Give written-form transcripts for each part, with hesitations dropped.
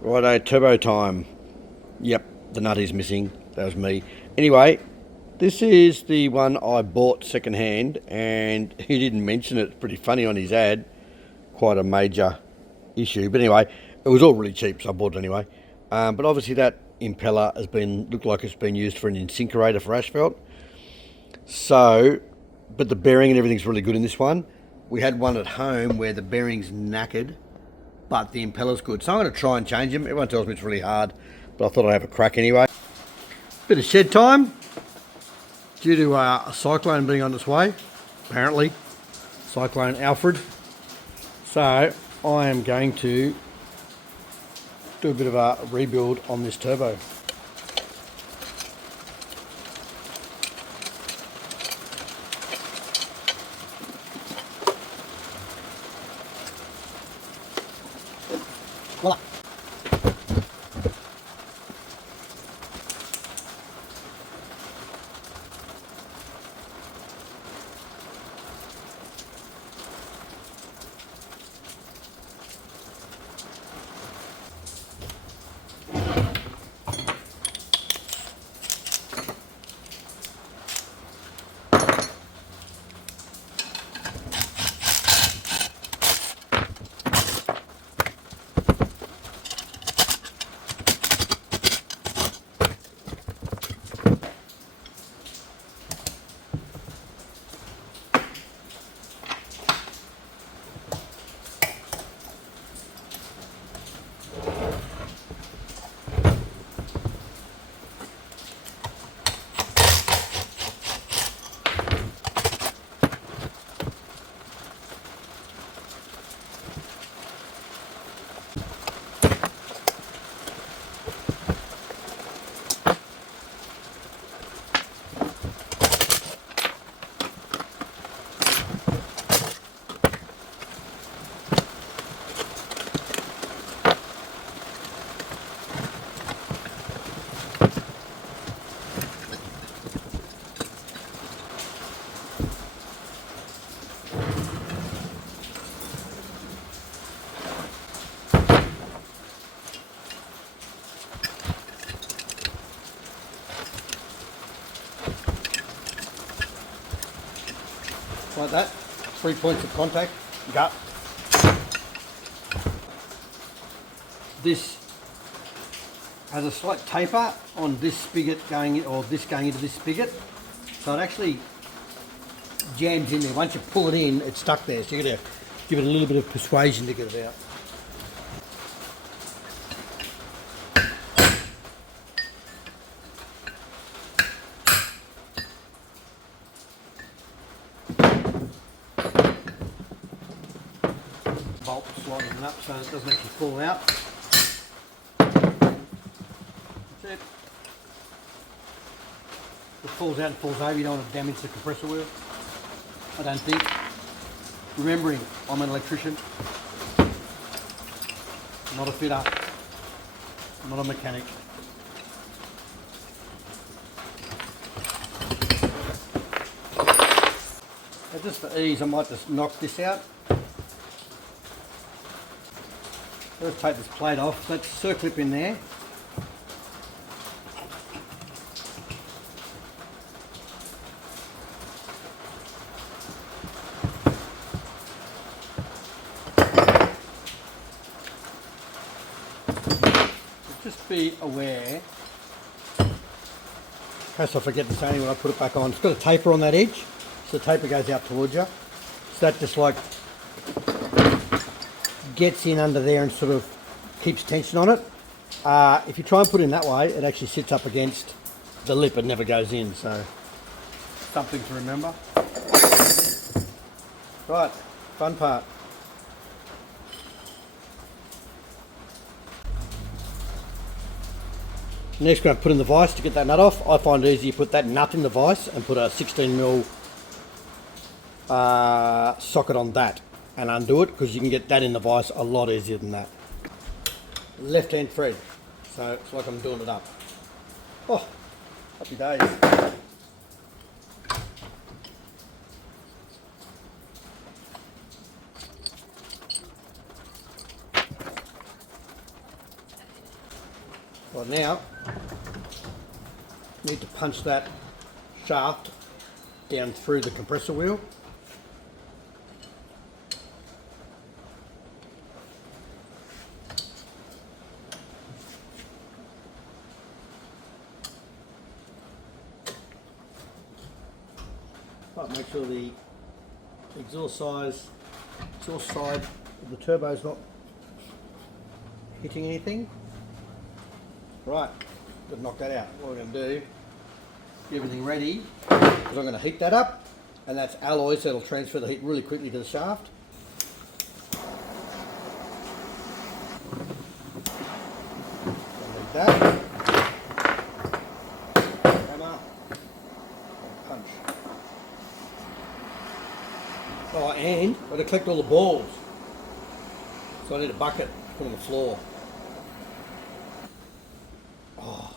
Righto, turbo time. Yep, the nut is missing. That was me. Anyway, this is the one I bought second hand, and he didn't mention it. It's pretty funny on his ad. Quite a major issue. But anyway, it was all really cheap, so I bought it anyway. But obviously that impeller has looked like it's been used for an incinerator for asphalt. So, but the bearing and everything's really good in this one. We had one at home where the bearing's knackered, but the impeller's good. So I'm going to try and change them. Everyone tells me it's really hard, but I thought I'd have a crack anyway. Bit of shed time due to a cyclone being on its way, apparently. Cyclone Alfred. So I am going to do a bit of a rebuild on this turbo. Voila. Like that, 3 points of contact, gut. This has a slight taper on this spigot going in, or this going into this spigot, so it actually jams in there. Once you pull it in, it's stuck there, so you've got to give it a little bit of persuasion to get it out. Bolt sliding up so it doesn't actually fall out. That's it. If it falls out and falls over, you don't want to damage the compressor wheel, I don't think. Remembering, I'm an electrician, not a fitter, not a mechanic. Now just for ease, I might just knock this out. Let's take this plate off. Let's circlip in there. Just be aware, in case I forget to say anything when I put it back on, it's got a taper on that edge, so the taper goes out towards you. So that just like gets in under there and sort of keeps tension on it. If you try and put it in that way, it actually sits up against the lip and never goes in, so something to remember. Right, fun part. Next, we're going to put in the vise to get that nut off. I find it easy to put that nut in the vise and put a 16mm socket on that and undo it, because you can get that in the vise a lot easier than that. Left hand thread, so it's like I'm doing it up. Oh, happy days. Right now, need to punch that shaft down through the compressor wheel. Right, make sure the exhaust side of the turbo is not hitting anything. Right, got to knock that out. What we're going to do, get everything ready, because I'm going to heat that up, and that's alloy, so it'll transfer the heat really quickly to the shaft. Like that. Hammer. Punch. Oh, and I've got to collect all the balls. So I need a bucket to put on the floor. Oh.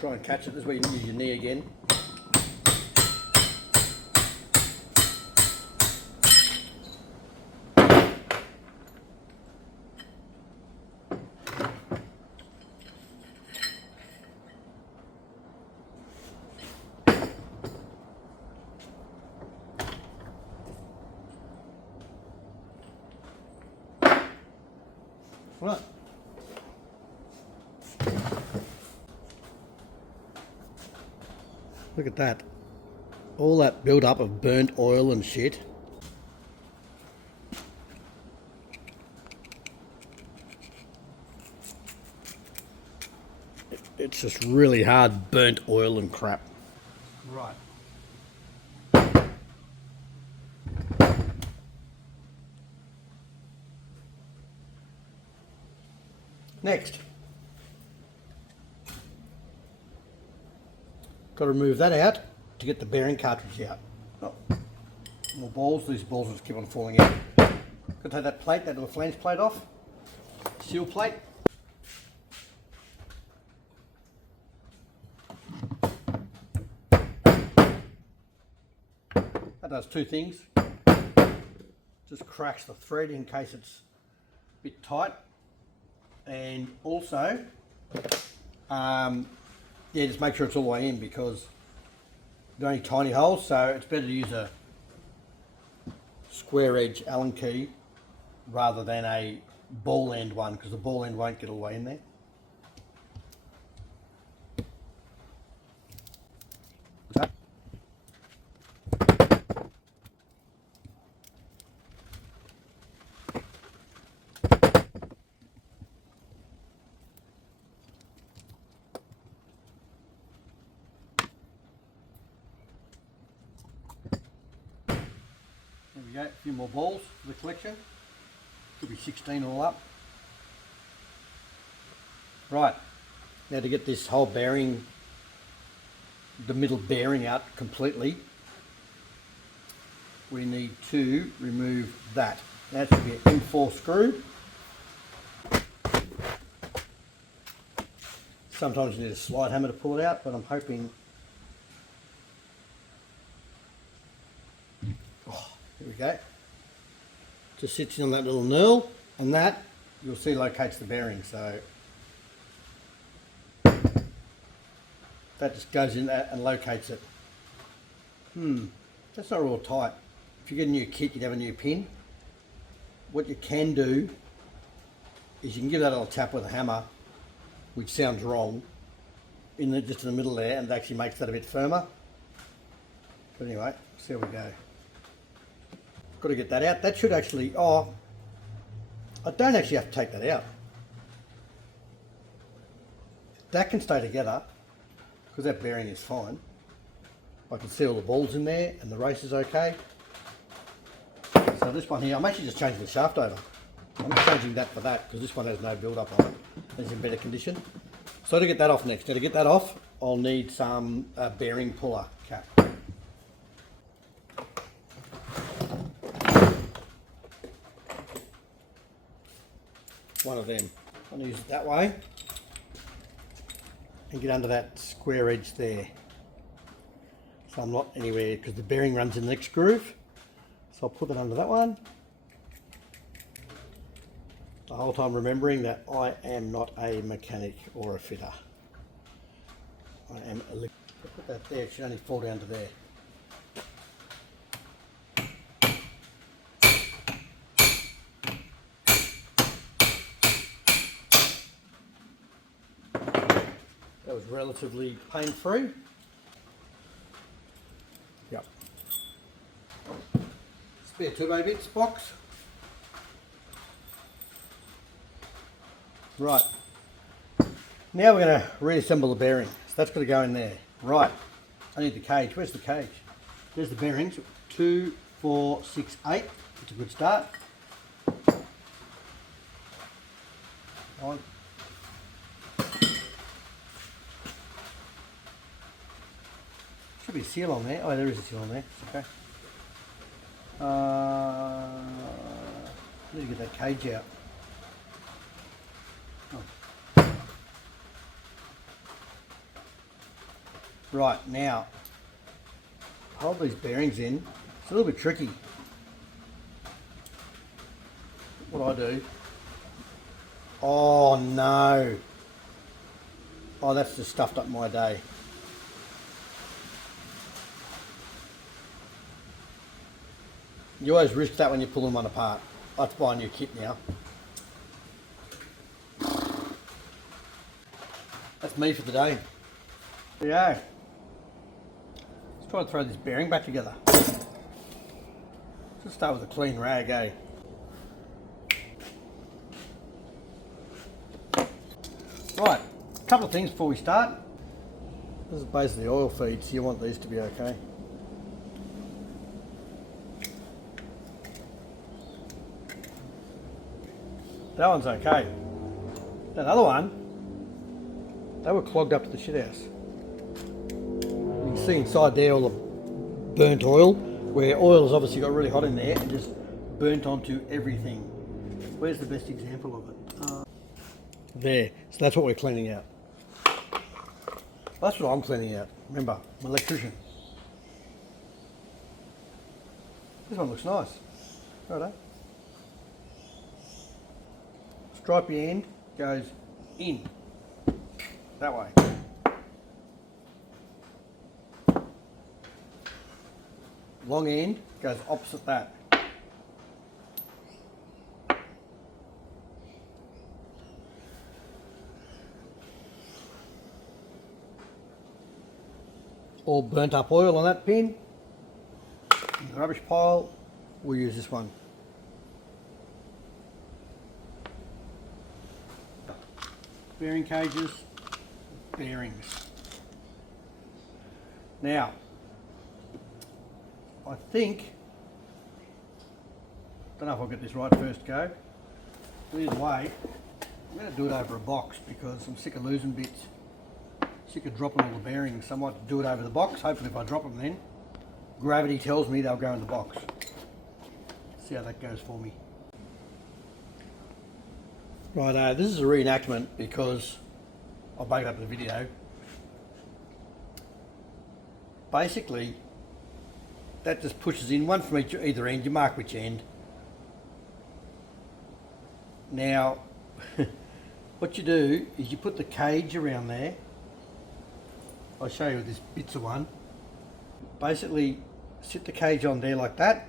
Try and catch it. This is where you use your knee again. Right. Look at that. All that build up of burnt oil and shit. It's just really hard burnt oil and crap. Right. Next. Got to remove that out to get the bearing cartridge out. Oh, more balls. These balls just keep on falling out. Got to take that plate, that little flange plate off. Seal plate. That does two things. Just cracks the thread in case it's a bit tight. And also, yeah, just make sure it's all the way in, because they're only tiny holes, so it's better to use a square edge Allen key rather than a ball end one, because the ball end won't get all the way in there. There we go, a few more balls for the collection. Could be 16 all up. Right, now to get this whole bearing, the middle bearing out completely, we need to remove that. That should be an M4 screw. Sometimes you need a slide hammer to pull it out, but I'm hoping. Oh, here we go. Just sits on that little knurl, and that you'll see locates the bearing. So that just goes in there and locates it. That's not real tight. If you get a new kit, you'd have a new pin. What you can do is you can give that a little tap with a hammer, which sounds wrong, just in the middle there, and it actually makes that a bit firmer. But anyway, see how we go. Got to get that out. That should actually, I don't actually have to take that out. That can stay together, because that bearing is fine. I can see all the balls in there, and the race is okay. So this one here, I'm actually just changing the shaft over. I'm not changing that for that, because this one has no build up on it. It's in better condition. So to get that off next, now to get that off, I'll need some bearing puller cap. one of them. I'm going to use it that way and get under that square edge there. So I'm not anywhere, because the bearing runs in the next groove. So I'll put it under that one. The whole time remembering that I am not a mechanic or a fitter. I am a lift. Put that there, it should only fall down to there. That was relatively pain-free. Yep. Spare turbo bits box. Right. Now we're going to reassemble the bearing. So that's got to go in there. Right. I need the cage. Where's the cage? There's the bearings. 2, 4, 6, 8. It's a good start. On. Should be a seal on there. Oh, there is a seal on there. It's okay. I need to get that cage out. Oh. Right, now, hold these bearings in. It's a little bit tricky. What I do. Oh no. Oh, that's just stuffed up my day. You always risk that when you pull them one apart. I have to buy a new kit now. That's me for the day. There you go. Let's try to throw this bearing back together. Let's start with a clean rag, eh? Right, a couple of things before we start. This is basically oil feed, so you want these to be okay. That one's okay. That other one, they were clogged up to the shit house. You can see inside there all the burnt oil, where oil has obviously got really hot in there and just burnt onto everything. Where's the best example of it? There. So that's what we're cleaning out. That's what I'm cleaning out. Remember, I'm an electrician. This one looks nice. Righto. Stripey end goes in. That way. Long end goes opposite that. All burnt up oil on that pin. In the rubbish pile, we'll use this one. Bearing cages, bearings. Now, I think, don't know if I'll get this right first go, but either way, I'm going to do it over a box because I'm sick of losing bits, sick of dropping all the bearings, so I might do it over the box. Hopefully if I drop them then, gravity tells me they'll go in the box. See how that goes for me. Right, this is a reenactment because I'll break it up in the video. Basically, that just pushes in one from either end. You mark which end. Now, what you do is you put the cage around there. I'll show you with this bits of one. Basically, sit the cage on there like that.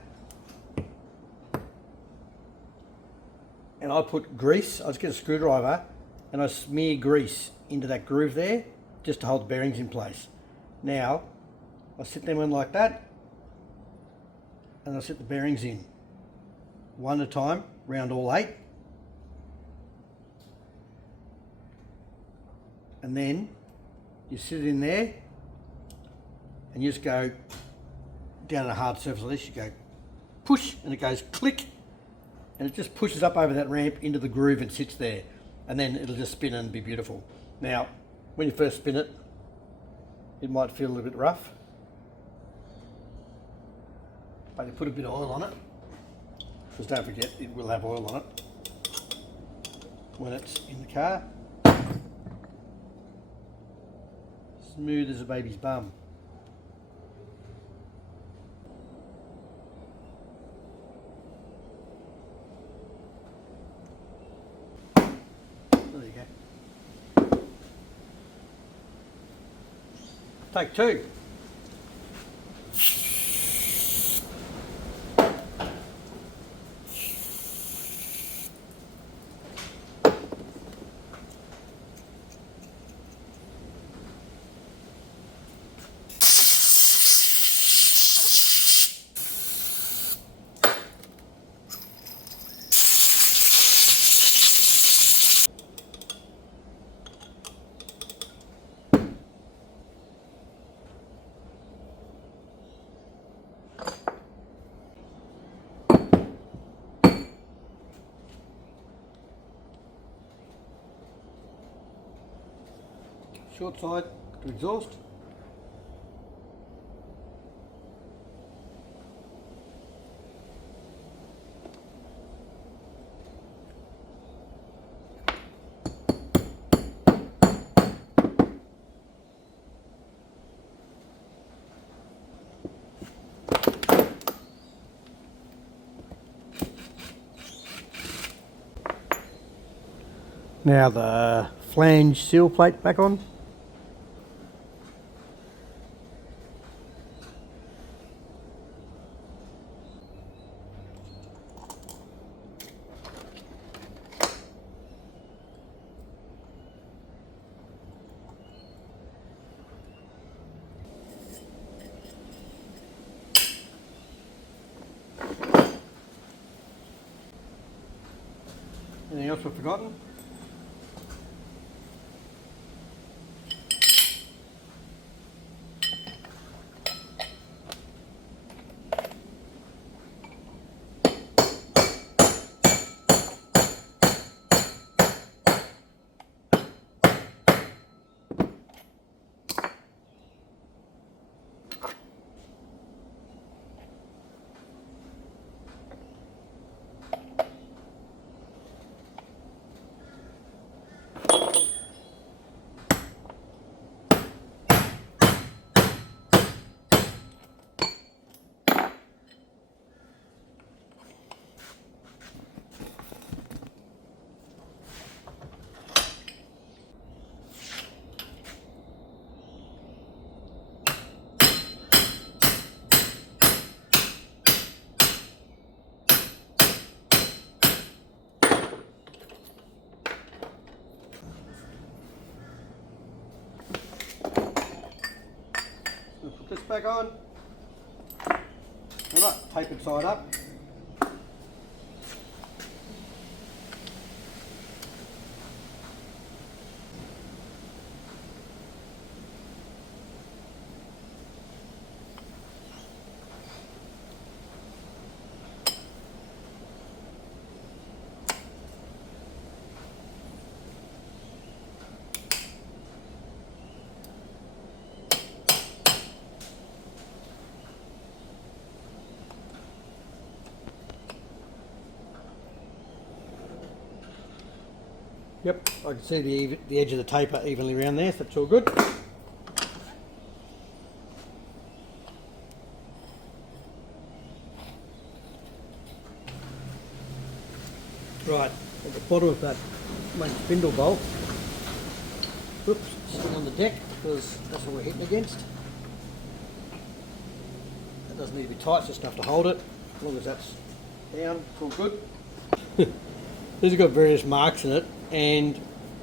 And I put grease, I just get a screwdriver and I smear grease into that groove there just to hold the bearings in place. Now, I sit them in like that and I sit the bearings in. One at a time, round all 8. And then you sit it in there and you just go down a hard surface like this, you go push and it goes click. And it just pushes up over that ramp into the groove and sits there. And then it'll just spin and be beautiful. Now, when you first spin it, it might feel a little bit rough. But you put a bit of oil on it. Because don't forget, it will have oil on it. when it's in the car. Smooth as a baby's bum. There you go. Take two. Short side to exhaust. Now the flange seal plate back on. Anything else we've forgotten? Put this back on. Alright, tape it side up. Yep, I can see the edge of the taper evenly around there, so that's all good. Right, at the bottom of that main spindle bolt, oops, sitting on the deck because that's what we're hitting against. That doesn't need to be tight, it's just enough to hold it. As long as that's down, it's all good. This has got various marks in it, and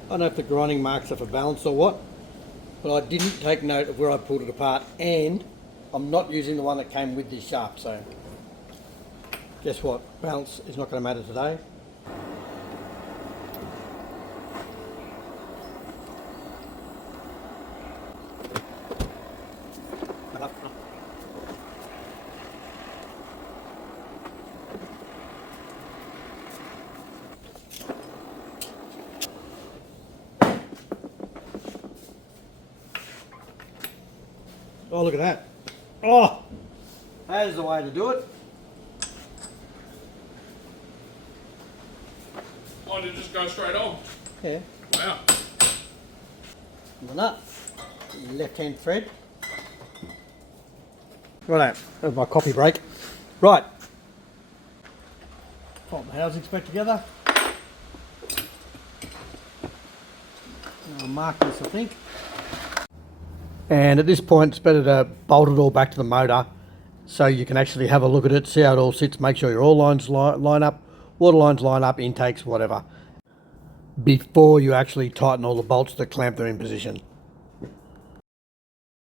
I don't know if the grinding marks are for balance or what, but I didn't take note of where I pulled it apart, and I'm not using the one that came with this shaft, so guess what, balance is not going to matter today. Oh, look at that. Oh, that is the way to do it. Oh, did it just go straight on? Yeah. Wow. The nut. Left hand thread. Right, that was my coffee break. Right. Pop the housings back together. I'll mark this, I think. And at this point, it's better to bolt it all back to the motor so you can actually have a look at it, see how it all sits, make sure your oil lines line up, water lines line up, intakes, whatever, before you actually tighten all the bolts that clamp them in position.